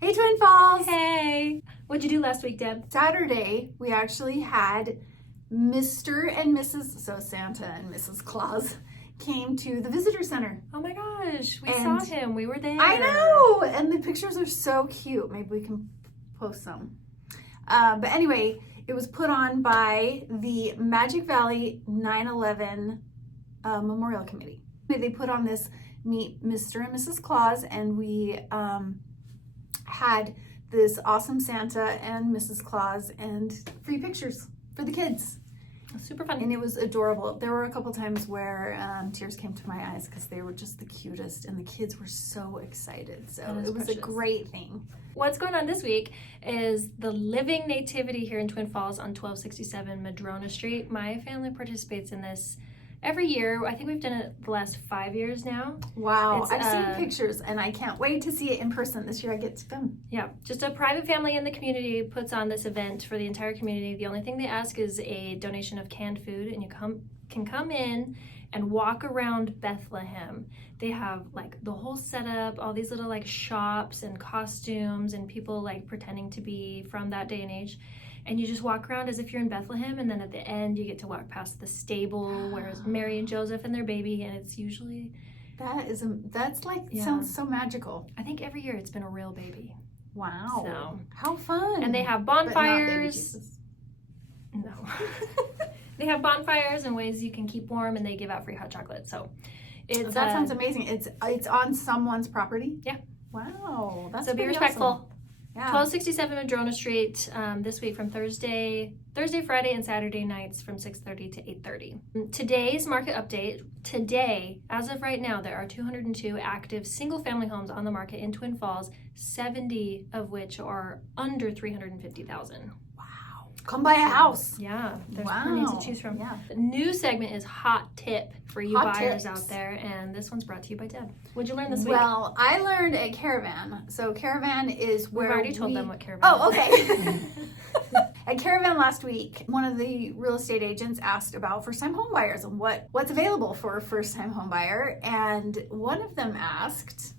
Hey, Twin Falls! Hey! What'd you do last week, Deb? Saturday, we actually had Mr. and Mrs. So Santa and Mrs. Claus came to the visitor center. Oh my gosh, we And saw him. We were there. I know! And the pictures are so cute. Maybe we can post some. But anyway, it was put on by the Magic Valley 9/11 Memorial Committee. They put on this Meet Mr. and Mrs. Claus, and we had this awesome Santa and Mrs. Claus and free pictures for the kids. Super fun. And it was adorable. There were a couple times where tears came to my eyes because they were just the cutest and the kids were so excited. So it was precious. a great thing. What's going on this week is the Living Nativity here in Twin Falls on 1267 Madrona Street. My family participates in this every year. I think we've done it the last 5 years now. Wow. It's, I've seen pictures and I can't wait to see it in person. This year I get to come. Yeah, just a private family in the community puts on this event for the entire community. The only thing they ask is a donation of canned food, and you can come in and walk around Bethlehem. They have like the whole setup, all these little like shops and costumes and people like pretending to be from that day and age. And you just walk around as if you're in Bethlehem, and then at the end you get to walk past the stable where it's Mary and Joseph and their baby, and it's usually That's like sounds so magical. I think every year it's been a real baby. Wow. So, how fun. and they have But not baby bonfires. Jesus. No. They have bonfires and ways you can keep warm, and they give out free hot chocolate. So that sounds amazing. It's on someone's property? Yeah. Wow. That's so be pretty respectful. awesome. Yeah. 1267 Madrona Street this week from Thursday, Friday, and Saturday nights from 6:30 to 8:30. Today's market update. Today, as of right now, there are 202 active single-family homes on the market in Twin Falls, 70 of which are under $350,000. Come buy a house. Yeah, there's plenty to choose from. Yeah. The new segment is Hot Tip for you Hot buyers tips. out there, and this one's brought to you by Deb. What'd you learn this week? Well, I learned at Caravan. So Caravan is where We've already told them what Caravan Oh, is. okay. At Caravan last week, one of the real estate agents asked about first-time home buyers and what's available for a first-time home buyer. And one of them asked,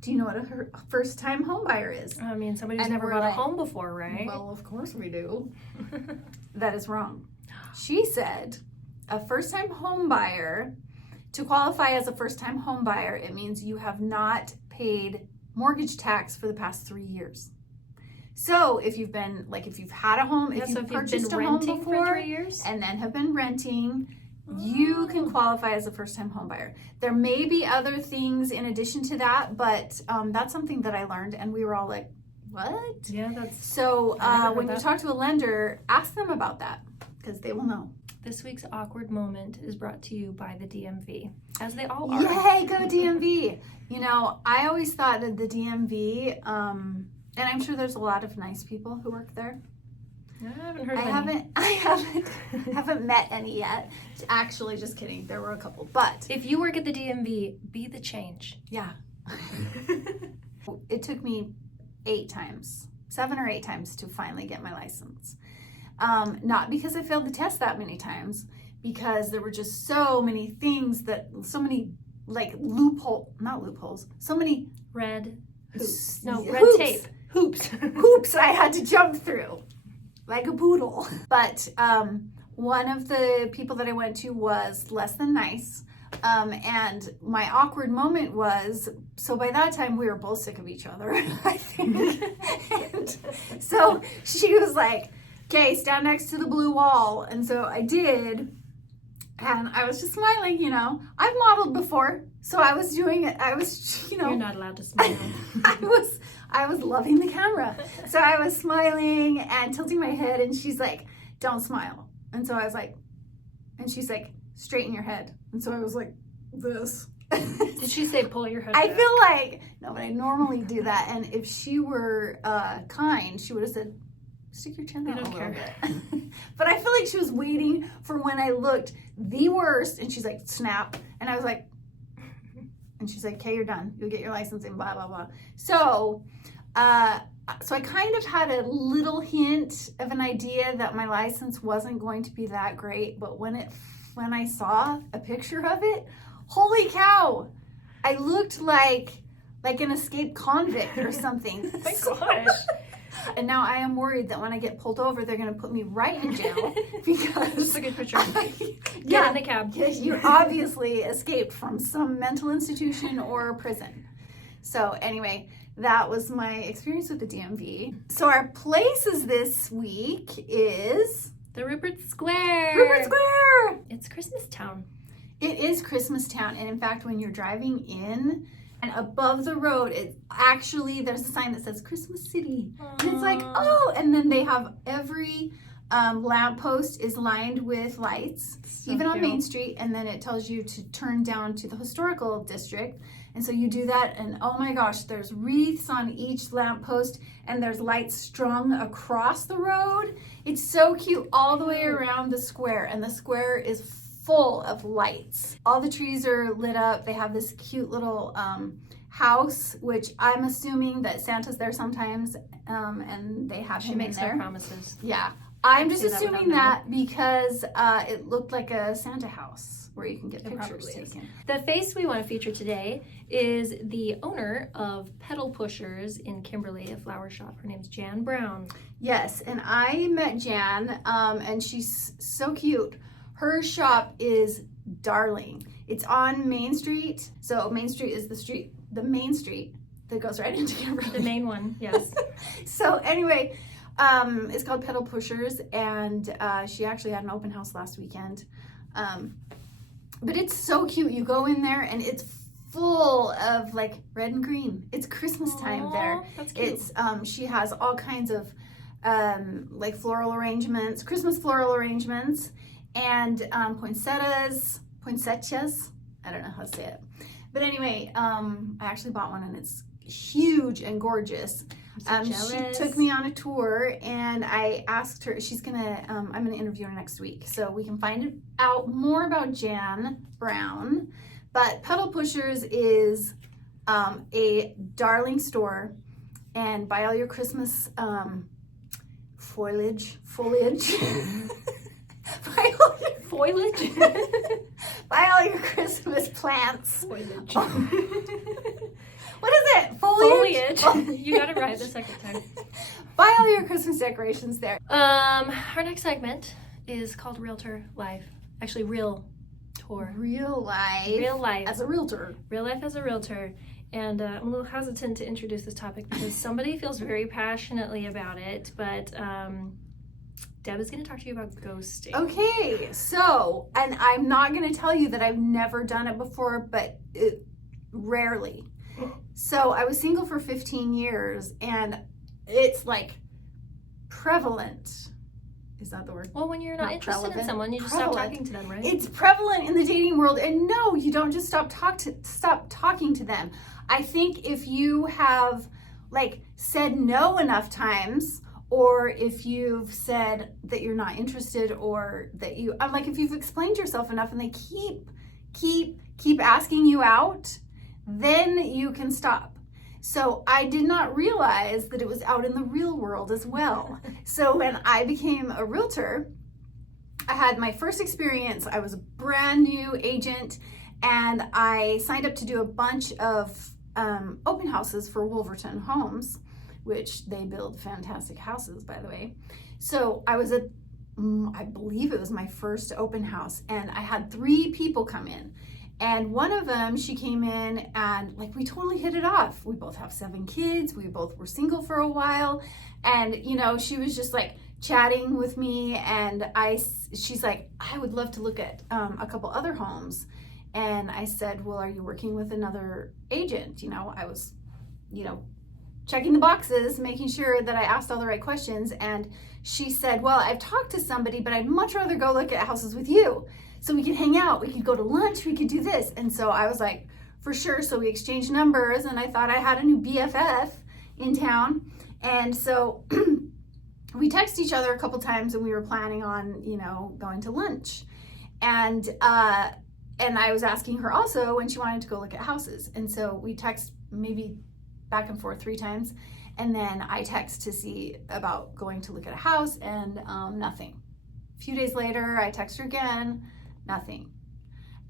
do you know what a first-time home buyer is? I mean, somebody who's And never we're bought a like, home before, right? Well, of course we do. That is wrong. She said a first-time home buyer, to qualify as a first-time home buyer, it means you have not paid mortgage tax for the past 3 years. So if you've had a home, if you've purchased a home renting before for 3 years, and then have been renting, you can qualify as a first-time home buyer. There may be other things in addition to that, but that's something that I learned, and we were all like, what? yeah, that's So when you that. talk to a lender, ask them about that because they will know. this week's awkward moment is brought to you by the DMV, as they all are. Yay, go DMV! You know, I always thought that the DMV, and I'm sure there's a lot of nice people who work there. I haven't heard of I haven't met any yet. Actually, just kidding. There were a couple, but If you work at the DMV, be the change. yeah. It took me 7 or 8 times to finally get my license. Not because I failed the test that many times, because there were just so many things so many like not loopholes, so many Red hoops. red tape. Hoops. hoops I had to jump through like a poodle. But one of the people that I went to was less than nice. And my awkward moment was, so by that time we were both sick of each other, I think. And so she was like, okay, stand next to the blue wall. And so I did. And I was just smiling, you know. I've modeled before, so I was doing it. I was, you know. You're not allowed to smile. I was loving the camera. So I was smiling and tilting my head, and she's like, don't smile. And so I was like, and she's like, straighten your head. And so I was like, this. Did she say pull your head I back? feel like, no, but I normally do that. And if she were kind, she would have said, stick your chin out a little bit. But I feel like she was waiting for when I looked the worst, and she's like, snap. And I was like, and she's like, okay, you're done. You'll get your license and blah, blah, blah. So I kind of had a little hint of an idea that my license wasn't going to be that great. But when I saw a picture of it, holy cow, I looked like like an escaped convict or something. Oh my gosh. And now I am worried that when I get pulled over, they're going to put me right in jail because That's a good picture. Get yeah, in the cab. because you obviously escaped from some mental institution or prison. So anyway, that was my experience with the DMV. So our places this week is The Rupert Square. Rupert Square. It's Christmas town. It is Christmas town, and in fact, when you're driving in and above the road, it actually there's a sign that says Christmas City, and it's like, oh, and then they have every lamppost is lined with lights, So even on cute. Main Street, and then it tells you to turn down to the historical district, and so you do that, and oh my gosh, there's wreaths on each lamppost, and there's lights strung across the road. It's so cute all the way around the square, and the square is full of lights. All the trees are lit up. They have this cute little house, which I'm assuming that Santa's there sometimes, and they have She him makes in no there. promises. Yeah, I'm just See that assuming without that because it looked like a Santa house where you can get It pictures probably is. taken. The face we want to feature today is the owner of Pedal Pushers in Kimberly, a flower shop. Her name's Jan Brown. Yes, and I met Jan, and she's so cute. Her shop is darling. It's on Main Street. So Main Street is the main street that goes right into Kimberly. The main one, yes. So anyway, it's called Pedal Pushers, and she actually had an open house last weekend. But it's so cute. You go in there and it's full of like red and green. It's Christmas time there. Aw, that's cute. It's she has all kinds of like floral arrangements, Christmas floral arrangements, and poinsettias. I don't know how to say it. But anyway, I actually bought one and it's huge and gorgeous. I'm so She jealous. took me on a tour and I asked her, I'm gonna interview her next week so we can find out more about Jan Brown. But Pedal Pushers is a darling store, and buy all your Christmas foliage. Foliage? Buy all your Christmas plants. Foliage. What is it? Foliage? Foliage. You got it right the second time. Buy all your Christmas decorations there. Our next segment is called Realtor Life. Actually, Real Tour. Real life. Real life. As a realtor. Real life as a realtor. And I'm a little hesitant to introduce this topic because somebody feels very passionately about it, but Deb is going to talk to you about ghosting. Okay, so, and I'm not going to tell you that I've never done it before, but rarely. So I was single for 15 years, and it's like prevalent. Is that the word? Well, when you're not interested in relevant. someone, you just stop Prevalent. talking to them, right? It's prevalent in the dating world, and no, you don't just stop talking to them. I think if you have like said no enough times, or if you've said that you're not interested, or that you like if you've explained yourself enough and they keep asking you out, then you can stop. So I did not realize that it was out in the real world as well. So when I became a realtor, I had my first experience. I was a brand new agent, and I signed up to do a bunch of open houses for Wolverton Homes, which they build fantastic houses, by the way. So I was I believe it was my first open house, and I had 3 people come in. And one of them, she came in and like we totally hit it off. We both have 7 kids. We both were single for a while. And, you know, she was just like chatting with me, and she's like, I would love to look at a couple other homes. And I said, well, are you working with another agent? You know, I was, checking the boxes, making sure that I asked all the right questions. And she said, well, I've talked to somebody, but I'd much rather go look at houses with you. So we could hang out, we could go to lunch, we could do this. And so I was like, for sure. So we exchanged numbers, and I thought I had a new BFF in town. And so we texted each other a couple times, and we were planning on, going to lunch. And I was asking her also when she wanted to go look at houses. And so we text maybe back and forth 3 times. And then I text to see about going to look at a house, and nothing. A few days later, I text her again, nothing.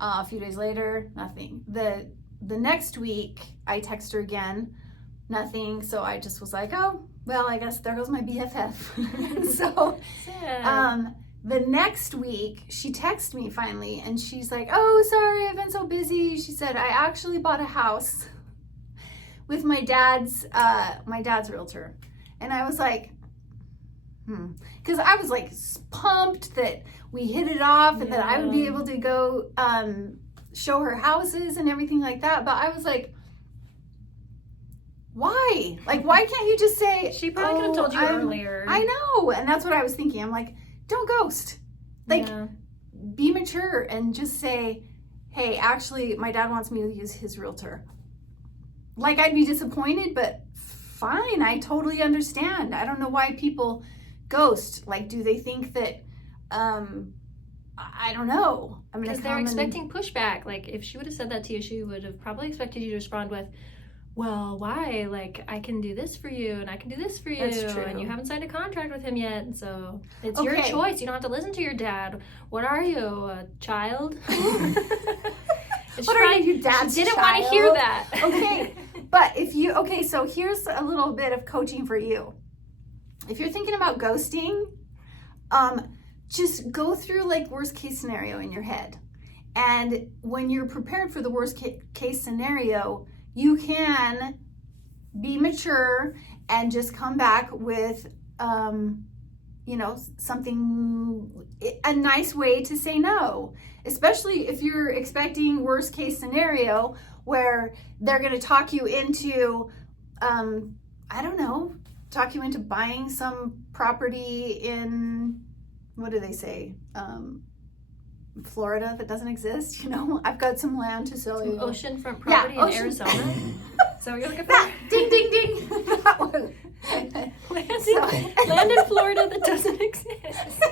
A few days later, nothing. The the next week I text her again, nothing. So I just was like, oh, well, I guess there goes my BFF. So the next week she texted me finally and she's like, oh, sorry, I've been so busy. She said, I actually bought a house with my dad's realtor. And I was like, because I was like pumped that we hit it off and that I would be able to go show her houses and everything like that. But I was like, why? Like, why can't you just say, she probably could have told you earlier. I know. And that's what I was thinking. I'm like, don't ghost. Like, be mature and just say, hey, actually, my dad wants me to use his realtor. Like, I'd be disappointed, but fine. I totally understand. I don't know why people ghost. Like, do they think that, I don't know. I'm because they're expecting pushback. Like, if she would have said that to you, she would have probably expected you to respond with, well, why? Like, I can do this for you and I can do this for you. That's true. And you haven't signed a contract with him yet. And so it's your choice. You don't have to listen to your dad. What are you, a child? What are you, your dad's She didn't child? want to hear that. Okay. But so here's a little bit of coaching for you. If you're thinking about ghosting, just go through like worst case scenario in your head. And when you're prepared for the worst case scenario, you can be mature and just come back with, something, a nice way to say no. Especially if you're expecting worst case scenario where they're going to talk you into, talk you into buying some property in, what do they say? Florida that doesn't exist. I've got some land to sell you. Oceanfront property in Arizona. So you're looking for ding ding ding. That one. Land in Florida that doesn't exist.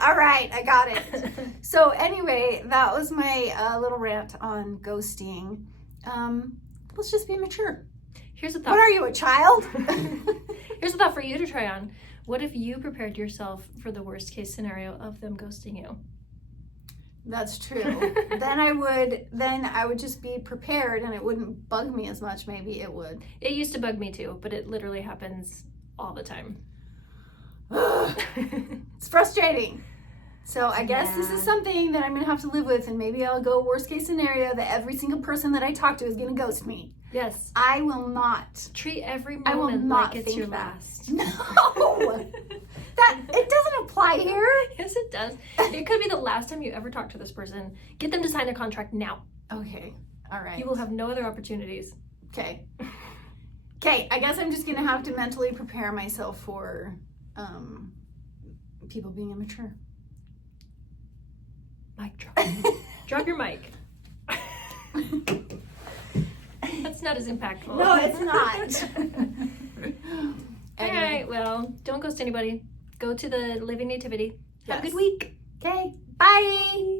All right, I got it. So anyway, that was my little rant on ghosting. Let's just be mature. Here's a thought. What are you, a child? Here's a thought for you to try on. What if you prepared yourself for the worst case scenario of them ghosting you? That's true. Then I would just be prepared and it wouldn't bug me as much. Maybe it would. It used to bug me too, but it literally happens all the time. It's frustrating. So I guess this is something that I'm going to have to live with, and maybe I'll go worst case scenario that every single person that I talk to is going to ghost me. Yes. I will not. Treat every moment like it's your last. No! It doesn't apply here. Yes, it does. It could be the last time you ever talk to this person. Get them to sign a contract now. Okay. All right. You will have no other opportunities. Okay. Okay, I guess I'm just going to have to mentally prepare myself for people being immature. Mic drop. Drop your mic. That's not as impactful. No, it's not. All right, well, don't ghost anybody. Go to the Living Nativity. Have a good week. Okay, bye.